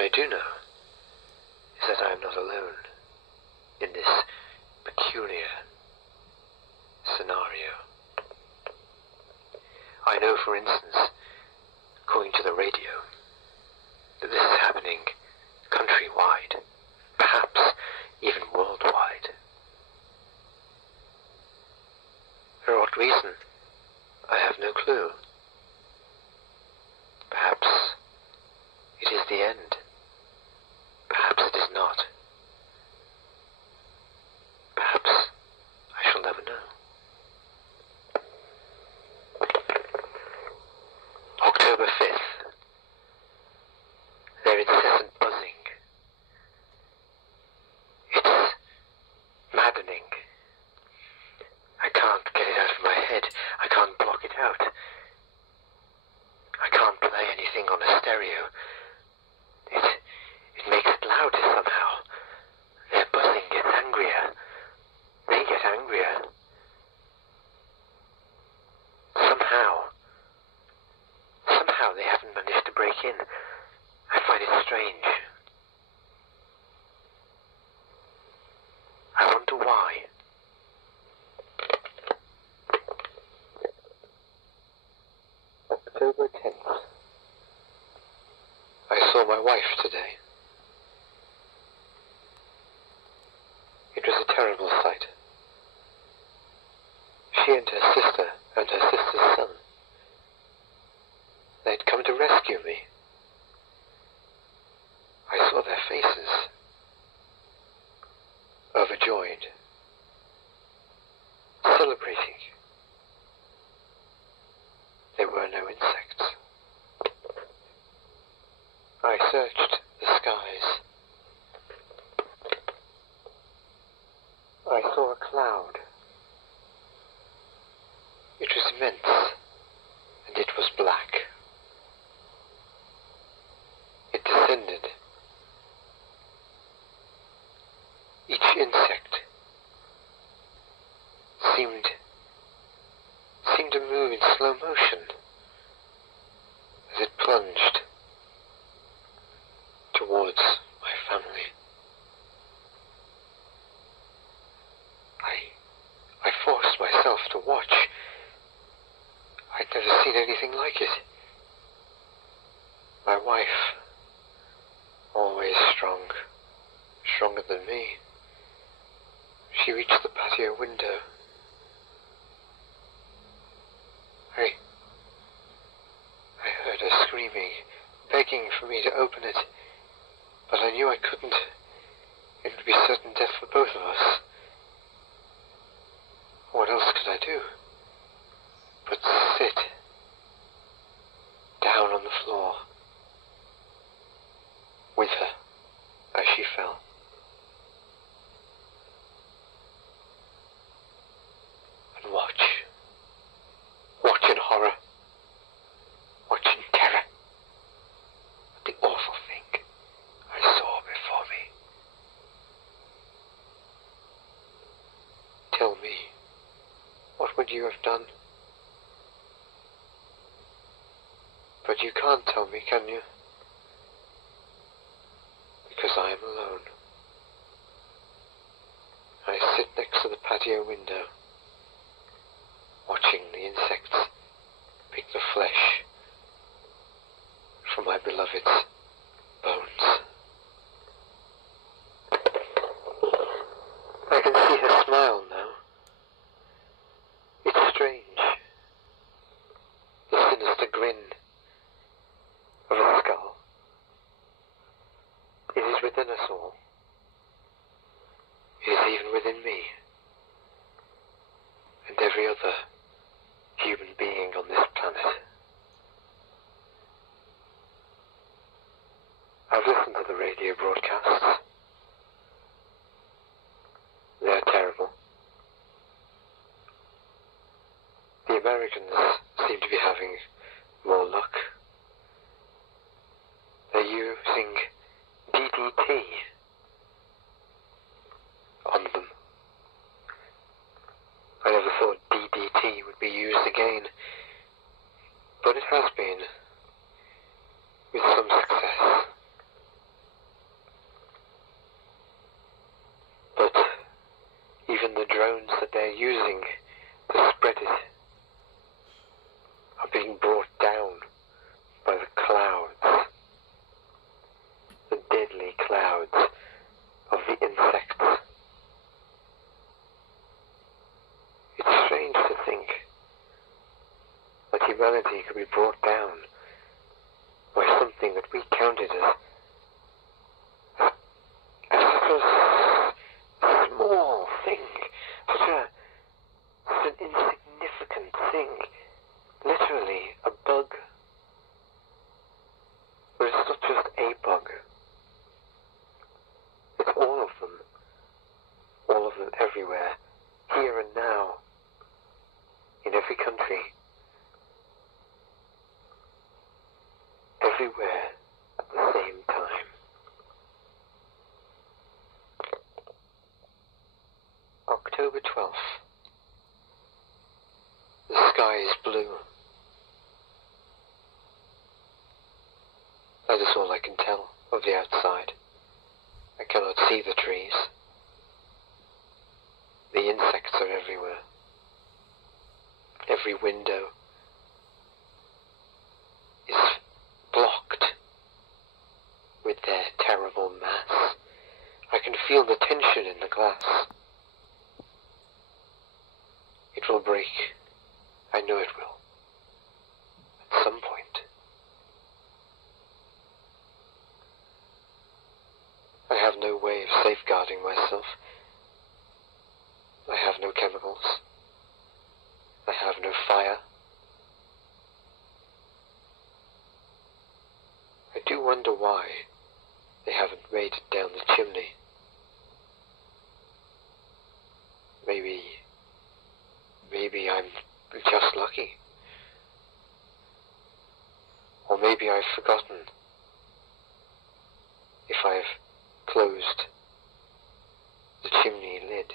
What I do know is that I am not alone in this peculiar scenario. I know, for instance, according to the radio, that this is happening countrywide, perhaps even worldwide. For what reason, I have no clue. Perhaps it is the end. Perhaps it is not. Perhaps I shall never know. October 5th. Their incessant buzzing. It's maddening. I can't get it out of my head. I can't block it out. I can't play anything on a stereo. It makes it louder somehow. Their buzzing gets angrier. They get angrier. Somehow they haven't managed to break in. I find it strange. I wonder why. October 10th. I saw my wife today. It was a terrible sight. She and her sister and her sister's son. They'd come to rescue me. I saw their faces. Overjoyed. Celebrating. There were no insects. I searched the skies. I saw a cloud. It was immense, and it was black. It descended. Each insect seemed to move in slow motion as it plunged towards my family. I forced myself to watch. I'd never seen anything like it. My wife, always strong, stronger than me, she reached the patio window. I heard her screaming, begging for me to open it, but I knew I couldn't. It would be certain death for both of us. What else could I do but sit down on the floor with her as she fell? And watch in horror, watch in terror at the awful thing I saw before me. Tell me, what would you have done? But you can't tell me, can you? Because I am alone. I sit next to the patio window, watching the insects pick the flesh from my beloved's bones. I can see her smile now. It's strange. The sinister grin of a skull. It is within us all. It is even within me and every other human being on this planet. I've listened to the radio broadcasts. They're terrible. The Americans seem to be having more luck. They're using DDT on them. I never thought DDT would be used again, but it has been, with some success. drones that they're using to spread it are being brought down by the clouds, the deadly clouds of the insects. It's strange to think that humanity could be brought down by something that we counted as such a small thing, such an insignificant thing, literally a bug. But it's not just a bug. It's all of them everywhere, here and now, in every country, everywhere at the same time. October 12th. The sky is blue. That is all I can tell of the outside. I cannot see the trees. The insects are everywhere. Every window is blocked with their terrible mass. I can feel the tension in the glass. It will break. I know it will. At some point. I have no way of safeguarding myself. I have no chemicals. I have no fire. I do wonder why they haven't made it down the chimney. Maybe I'm just lucky. Or maybe I've forgotten if I've closed the chimney lid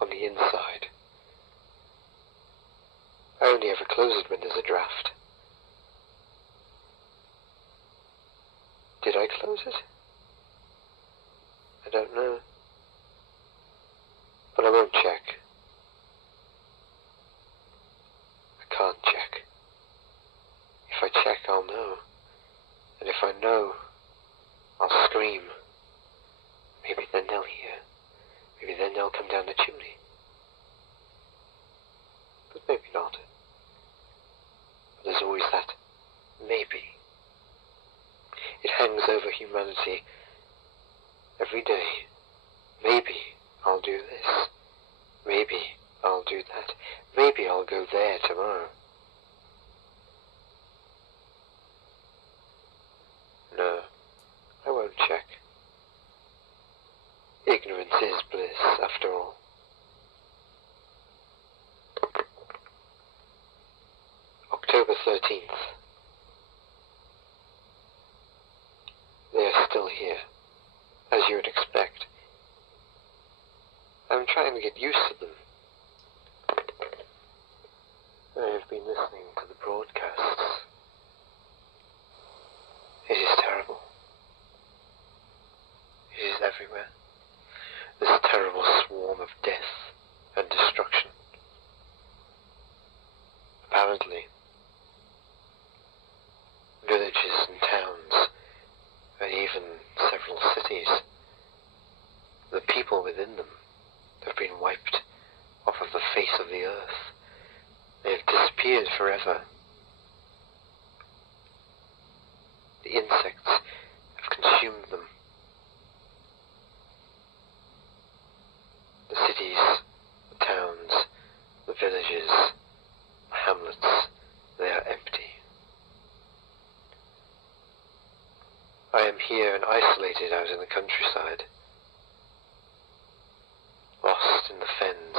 on the inside. I only ever close it when there's a draft. Did I close it? I don't know. But I won't check. I can't check. If I check, I'll know. And if I know, I'll scream. Maybe then they'll hear. Maybe then they'll come down the chimney. But maybe not. But there's always that maybe. It hangs over humanity every day. Maybe I'll do this. Maybe I'll do that. Maybe I'll go there tomorrow. No, I won't check. Ignorance is bliss, after all. October 13th. They are still here, as you would expect. I'm trying to get used to them. I have been listening to the broadcasts. It is terrible. It is everywhere. This terrible swarm of death and destruction. Apparently, villages and towns, and even several cities, the people within them have been wiped off of the face of the earth. They have disappeared forever. The insects have consumed them. The cities, the towns, the villages, the hamlets, they are empty. I am here and isolated out in the countryside, lost in the fens,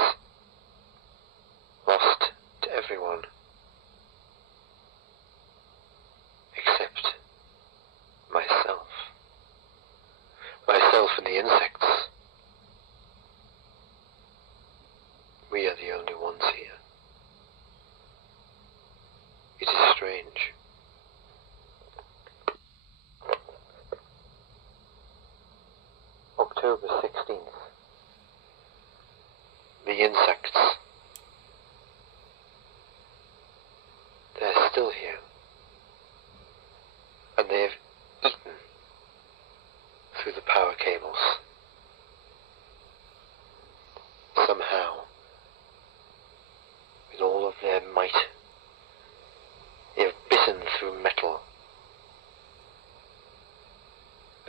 lost to everyone, except myself. Myself and the insects. We are the only ones here. It is strange. October 16th.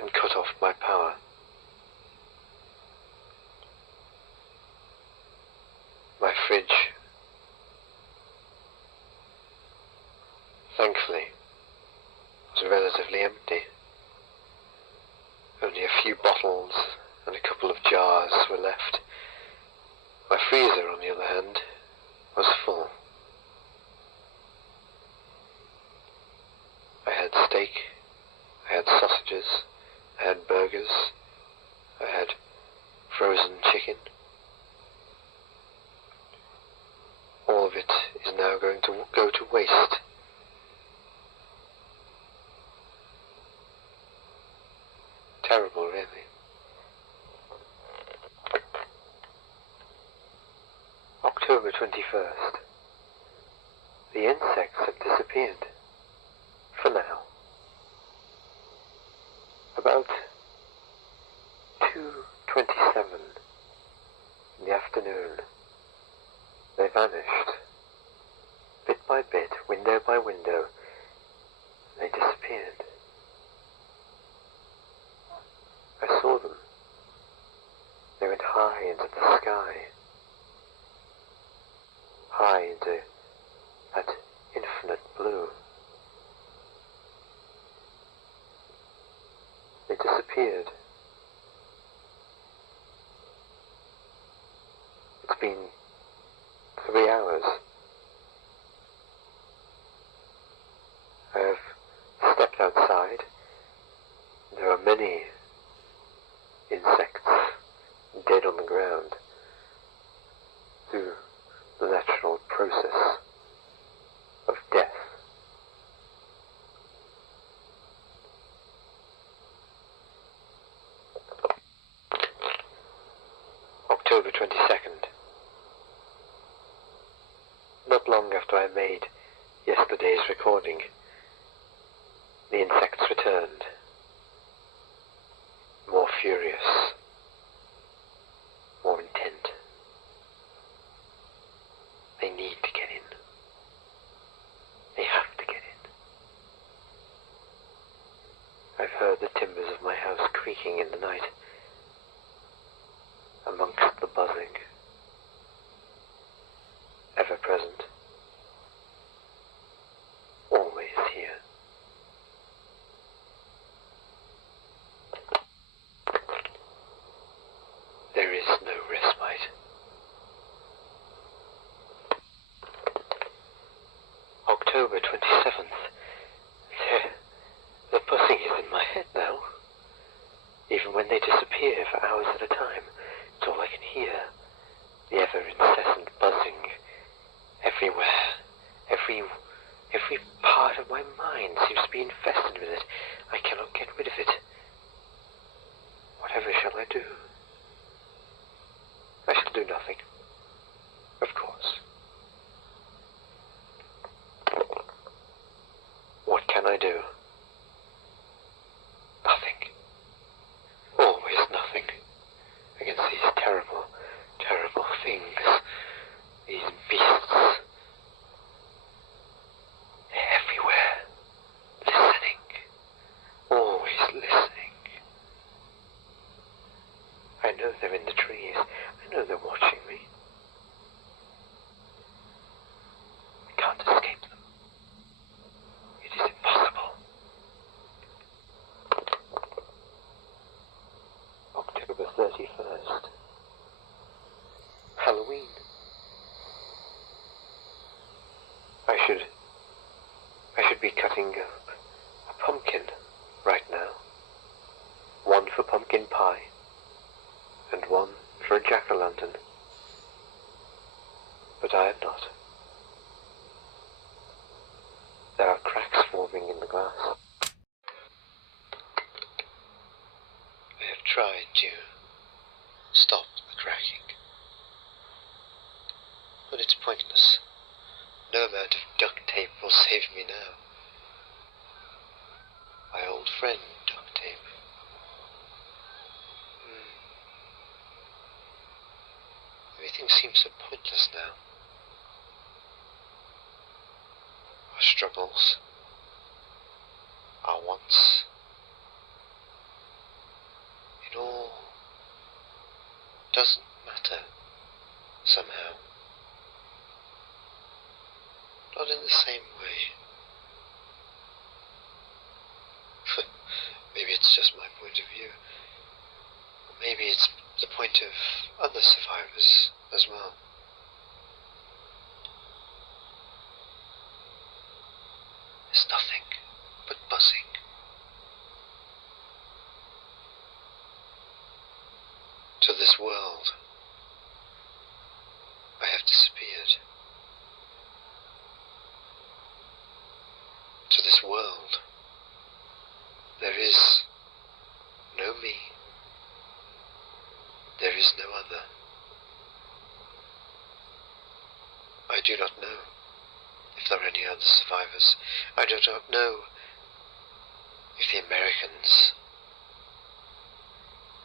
and cut off my power. My fridge, thankfully, was relatively empty. Only a few bottles and a couple of jars were left. My freezer, on the other hand, was full. I had steak, I had sausages, I had burgers, I had frozen chicken. All of it is now going to go to waste. Terrible, really. October 21st. The insects have disappeared. For now. About 2:27 in the afternoon, they vanished. Bit by bit, window by window, they disappeared. I saw them. They went high into the sky. High into that infinite blue. They disappeared. It's been 3 hours. I have stepped outside. There are many insects dead on the ground through the natural process of death. October 22nd. Not long after I made yesterday's recording, the insects returned, more furious, more intent. They need to get in. They have to get in. I've heard the timbers of my house creaking in the night, amongst the buzzing, ever present, always here. There is no respite. October 27th. The buzzing is in my head now. Even when they disappear for hours at a time, it's all I can hear. The ever-incessant buzzing. Everywhere. Every part of my mind seems to be infested with it. I cannot get rid of it. Whatever shall I do? I shall do nothing. Of course. What can I do? Nothing. Always nothing. Against these terrible, terrible things. These beasts. They're everywhere. Listening. Always listening. I know they're in the trees. I know they're watching me. I can't escape them. It is impossible. October 31st. Halloween. I should be cutting up a pumpkin right now. One for pumpkin pie, and one for a jack-o'-lantern. But I am not. There are cracks forming in the glass. I have tried to stop the cracking, but it's pointless. No amount of duct tape will save me now. My old friend, duct tape. Everything seems so pointless now. Our struggles, our wants, doesn't matter, somehow. Not in the same way. Maybe it's just my point of view. Or maybe it's the point of other survivors as well. There's nothing but buzzing. To this world, I have disappeared. To this world, there is no me. There is no other. I do not know if there are any other survivors. I do not know if the Americans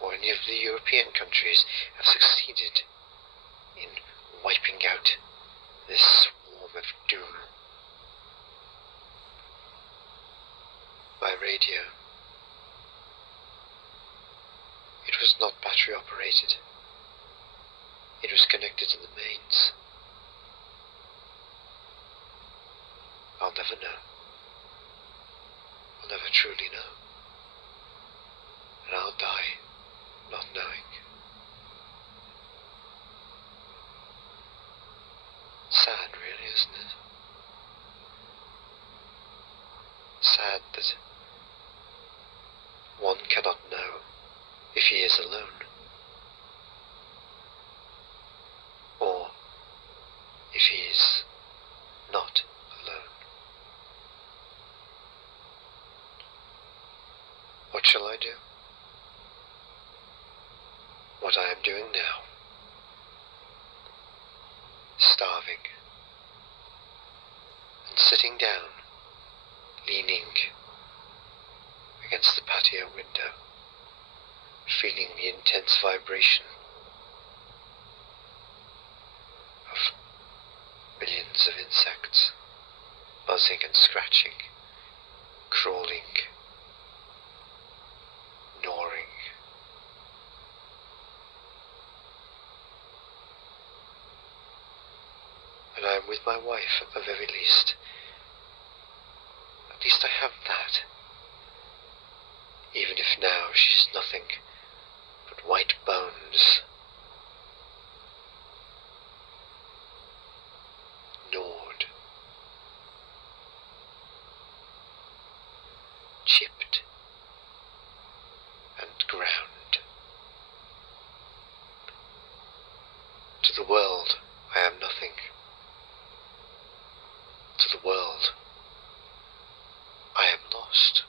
or any of the European countries have succeeded in wiping out this swarm of doom. My radio. It was not battery operated. It was connected to the mains. I'll never know. I'll never truly know. And I'll die not knowing. Sad, really, isn't it? Sad that one cannot know if he is alone, or if he is not alone. What shall I do? What I am doing now. Starving, and sitting down, leaning against the patio window, feeling the intense vibration of millions of insects, buzzing and scratching, crawling, gnawing. And I am with my wife at the very least. At least I have that. Even if now she's nothing but white bones, gnawed, chipped, and ground. To the world, I am nothing. To the world, I am lost.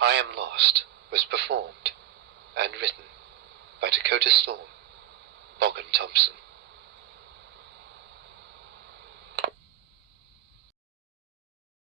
I Am Lost was performed and written by Dakota-storm Boggan Thompson.